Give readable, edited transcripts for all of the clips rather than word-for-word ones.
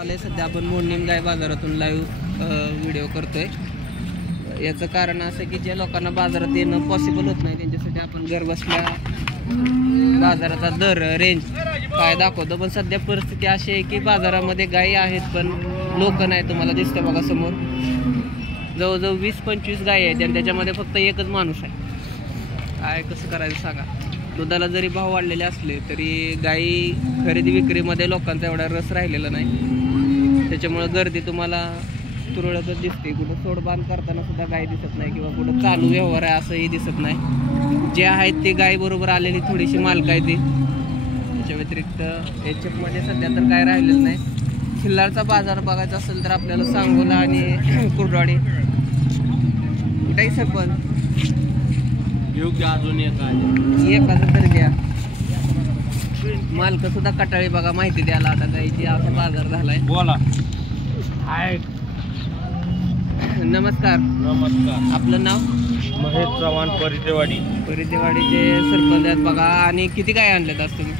आले सध्या आपण मोडणीम गाय बाजारातून लाईव्ह व्हिडिओ करतोय. याचं कारण असं की ज्या लोकांना बाजारात येणं पॉसिबल होत नाही त्यांच्यासाठी आपण घर बसल्या बाजाराचा दर रेंज काय दाखवतो. पण सध्या परिस्थिती अशी आहे की बाजारामध्ये गायी आहेत पण लोक नाही. तुम्हाला दिसतं बघा समोर जवळजवळ 20-25 गायी आहेत आणि त्याच्यामध्ये फक्त एकच माणूस आहे. काय कसं करायचं सांगा. दुधाला जरी भाव वाढलेले असले तरी गायी खरेदी विक्रीमध्ये लोकांचा एवढा रस राहिलेला नाही. त्याच्यामुळं गर्दी तुम्हाला तुरळकच दिसते. कुठं सोडबांध करताना सुद्धा गाय दिसत नाही किंवा कुठं चालू व्यवहार आहे असंही दिसत नाही. जे आहेत ते गाय बरोबर आलेली थोडीशी मालक आहे ती. त्याच्या व्यतिरिक्त एचएफमध्ये सध्या तर काय राहिलेलं नाही. खिल्लारचा बाजार बघायचा असेल तर आपल्याला सांगोला आणि कुर्डवाडी कुठेही सरपंच घेऊ की अजून एखादं तर घ्या. मालक सुद्धा कटाळी बघा माहिती द्यायला आता गायची असा बाजार झालाय. बोला. नमस्कार. नमस्कार. आपलं नाव? महेश चव्हाण, परितेवाडी. परितेवाडीचे सरपंच आहेत बघा. आणि किती गाय आणल्यात आज तुम्ही?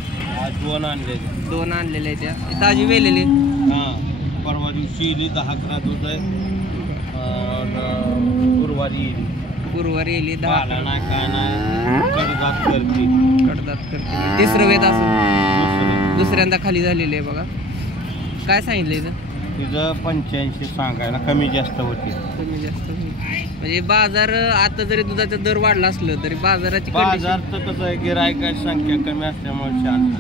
आज 2 आणले. 2 आणलेले आहेत. त्या ताजी वेलेली? हां, परवा दिवशी येली 10-11 दूध आहे. गुरुवारी येईल. गुरुवारी येली 10. नाही काय नाही, कडदात करते. कडदात करते. तिसरं वेद असून दुसऱ्यांदा खाली झालेली आहे बघा. काय सांगितलं इथं? तिचं 85 सांगायला कमी जास्त होते. कमी जास्त म्हणजे बाजार आता जरी दुधाचा दर वाढला असलं तरी बाजाराची बाजार तर कसं आहे, गिरायकाची संख्या कमी असल्यामुळे शांत.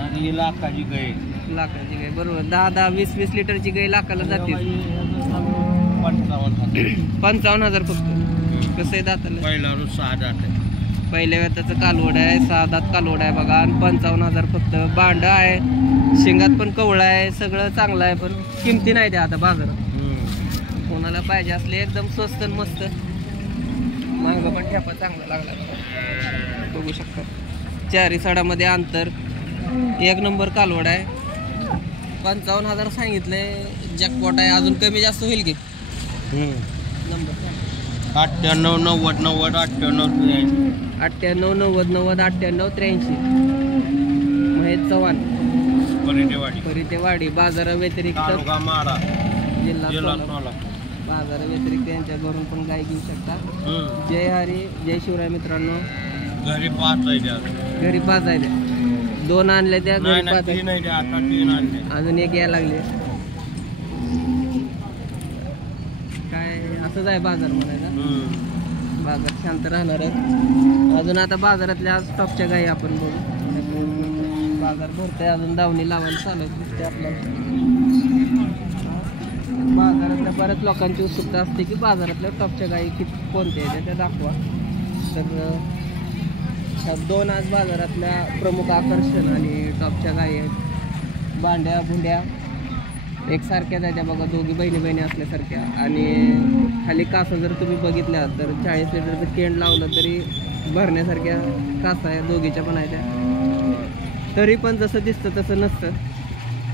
आणि ही लाखाची गाय. लाखाची गाय बरोबर. 10-10, 20-20 लिटरची गाय लाखाला जाते. 55,000 फक्त. कसं आहे दाताला? पहिला 6 दात आहे. पहिल्या वेताचं कालवड आहे. 6 दात कालवड आहे बघा. आणि 55,000 फक्त. भांड आहे, शेंगात पण कवळा आहे, सगळं चांगलं आहे. पण किमती नाही द्या आता बाजारात. कोणाला पाहिजे असले एकदम स्वस्त मस्त. मागं पण ठेपा चांगला लागला बघू शकता. 4 साडामध्ये अंतर. 1 नंबर कालवड आहे. 55,000 सांगितलंय. जॅकपॉट आहे. अजून कमी जास्त होईल की? नंबर 98 90 90 98 98 90 90 98 83. महेश चव्हाण, परितेवाडी. बाजारा व्यतिरिक्त जिल्हा सोलापूर. बाजारा व्यतिरिक्त यांच्या घरून पण गाय घेऊ शकता. जय हरी, जय शिवराय मित्रांनो. घरी 5 आहे. घरी 5 आहे. 2 आणले त्या घरी 5 आहे. 3 आता 3 आणले. अजून एक यायला लागले. काय असंच आहे बाजार म्हणायला. बाजार शांत राहणार आहे. अजून आता बाजारातल्या स्टॉकच्या गायी आपण बघू. बाजार भरतोय अजून. दावणी लावायला चालू दिसते आपल्याला. बाजारातल्या बऱ्याच लोकांची उत्सुकता असते की बाजारातल्या टॉपच्या गायी किती कोणत्या आहेत त्या दाखवा. तर ह्या 2 आज बाजारातल्या प्रमुख आकर्षण आणि टॉपच्या गायी आहेत. भांड्या भुंड्या एकसारख्याच आहेत त्या बघा. दोघी बहिणी असल्यासारख्या. आणि खाली कासं जर तुम्ही बघितल्या तर 40 लिटरचं केंड लावलं तरी भरण्यासारख्या कासं आहे. दोघीच्या पण आहे त्या. तरी पण जसं दिसतं तसं नसतं.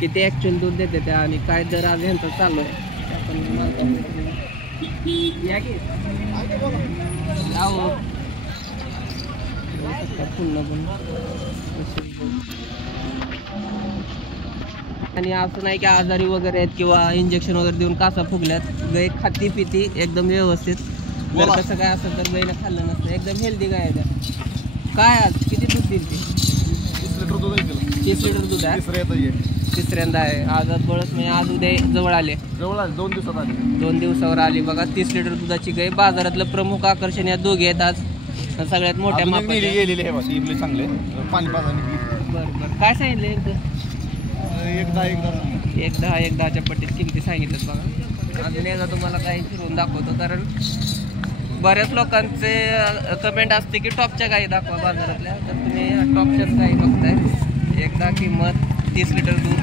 किती ॲक्च्युअल दूध देते त्या आणि काय दर आज ह्यांचं चालू आहे आपण आणि असं नाही की आजारी वगैरे आहेत किंवा इंजेक्शन वगैरे देऊन कासा फुगल्यात. गाय खाती पिती एकदम व्यवस्थित. जर कसं काय असेल तर गायला खाल्लं नसतं. एकदम हेल्दी गाय आहे त्या. काय आज किती दूध देईल ते? 30 लिटर दूध आहे. तिसऱ्यांदा आहे आज. बळच म्हणजे आज उद्या जवळ आले. 2 दिवसात आली. 2 दिवसावर आली बघा. 30 लिटर दुधाची गाय. बाजारातलं प्रमुख आकर्षण या दोघे आहेत आज. सगळ्यात मोठ्या मापाच्या. चांगले पाणी बरं. काय सांगितलं यांचं? 1-10च्या पट्टीत किमती सांगितलं बघा. अजून एकदा तुम्हाला काही फिरवून दाखवतो कारण बऱ्याच लोकांचे कमेंट असते की टॉपच्या गायी दाखवा बाजारातल्या. तर तुम्ही टॉपच्याच गायी बघताय. एकदा किंमत 30 लिटर दूध.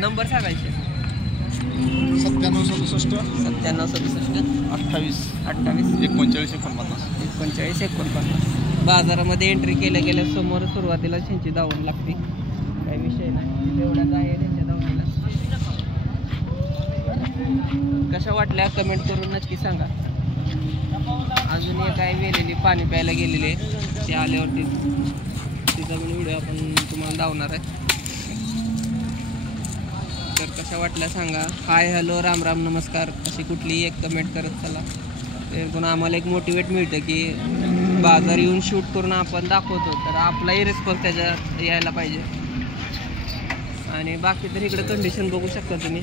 नंबर सांगायचे? 97 67 28 39 49. बाजारामध्ये एंट्री केल्या समोर सुरुवातीला त्यांची दावण लागते. काही विषय नाही. जेवढ्या गाय आहे त्यांच्या दावणीला. कशा वाटल्या कमेंट करून नक्की सांगा. अजून एक आहे वेलेली पाणी प्यायला गेलेली आहे, ते आल्यावरती तिचा पण व्हिडिओ आपण तुम्हाला दावणार आहे. तर कशा वाटल्या सांगा. हाय हॅलो राम राम नमस्कार अशी कुठलीही एक कमेंट करत चला. पण आम्हाला एक मोटिवेट मिळतं की बाजार येऊन शूट करून आपण दाखवतो, तर आपलाही रिस्पॉन्स त्याच्यात यायला पाहिजे. आणि बाकी तर इकडे कंडिशन बघू शकता तुम्ही,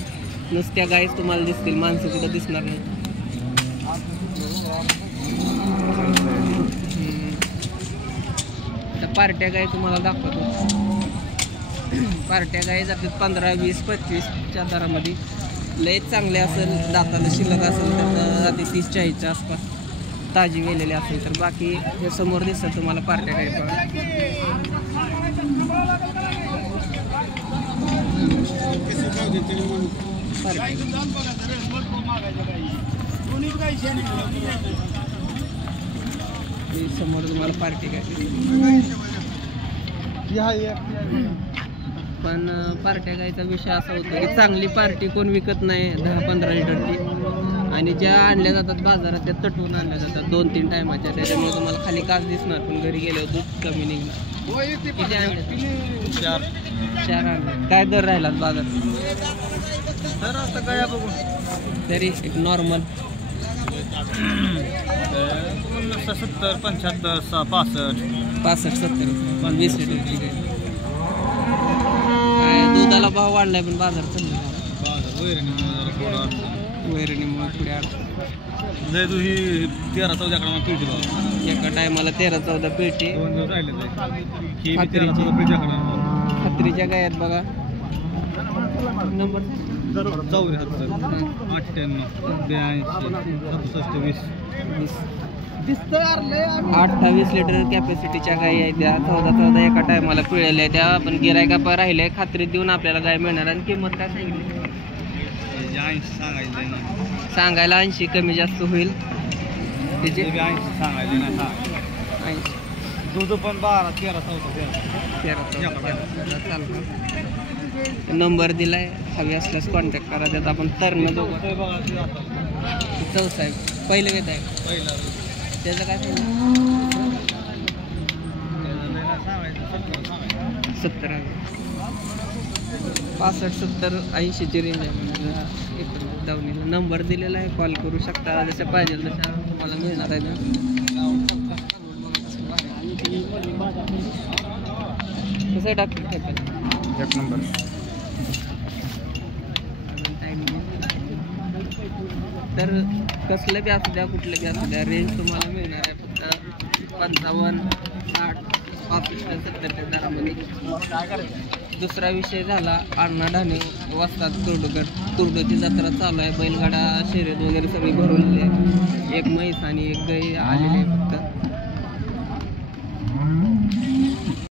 नुसत्या गायच तुम्हाला दिसतील, माणसं कुठं दिसणार नाही. तर पार्ट्या गाय तुम्हाला दाखवतो. पार्ट्या गाय जातात 15, 20, 25च्या दरामध्ये. लयच चांगले असेल, दाताला शिल्लक असेल तर आधी 30-40च्या आसपास ताजी वेलेली असेल. तर बाकी हे समोर दिसतं तुम्हाला पार्ट्या गाय बघा. समोर तुम्हाला पार्टी काय पण पार्ट्या गायचा विषय असा होतो की चांगली पार्टी कोण विकत नाही 10-15 लिटरची, आणि ज्या आणल्या जातात बाजारात त्या तटवून आणल्या जातात 2-3 टायमाच्या. त्याच्यामुळे तुम्हाला खाली काच दिसणार, पण घरी गेल्यावर दूध कमी निघणार. किती आणले? 4 आणले. काय दर राहिला बाजारात? तर आता काय बघू तरी एक नॉर्मल 70, 75, 65, 65-70 20 लिटरची गाय. काय दुधाला भाव वाढलाय पण बाजार चालला वैरणीमुळे पुढे तू ही 13-14 कडे पिळते बघा. एका टायमाला 13-14 पेटी 2 दिवस राहिले खात्रीच्या गायात बघा. नंबर 94, 98, 82, 67, 28 लिटर कॅपॅसिटीच्या गायी आहेत त्या. 14 एका टायमाला पिळलेल्या त्या. पण गिरायका पण राहिले, खात्री देऊन आपल्याला गाय मिळणार. आणि किंमत काय सांगितली? सांगायला 80 कमी जास्त होईल त्याची. 80 दूध पण 12-13-14 चालतं. नंबर दिलाय, हवी असल्यास कॉन्टॅक्ट करा. त्यात आपण तरण दोघं. चौसाहेब पहिलं घेत आहे त्याचं काय सांगितलं? 70 65-70 80ची रेंज आहे दावणीला. नंबर दिलेला आहे, कॉल करू शकता. जसं पाहिजे तशा तुम्हाला मिळणार आहे. कसं आहे डॉक्टर? एक नंबर. तर कसलं बी असू द्या, कुठलं बी असू द्या, रेंज तुम्हाला मिळणार आहे फक्त 55, 60, 65-70च्या दरामध्ये. दुसरा विषय झाला अण्णा ढाणे वस्ताद कुर्डकर. कुर्डची जत्रा चालू आहे, बैलगाडा शर्यत वगैरे सगळी भरवलेली आहे. एक म्हैस आणि एक गाई आलेली आहे फक्त.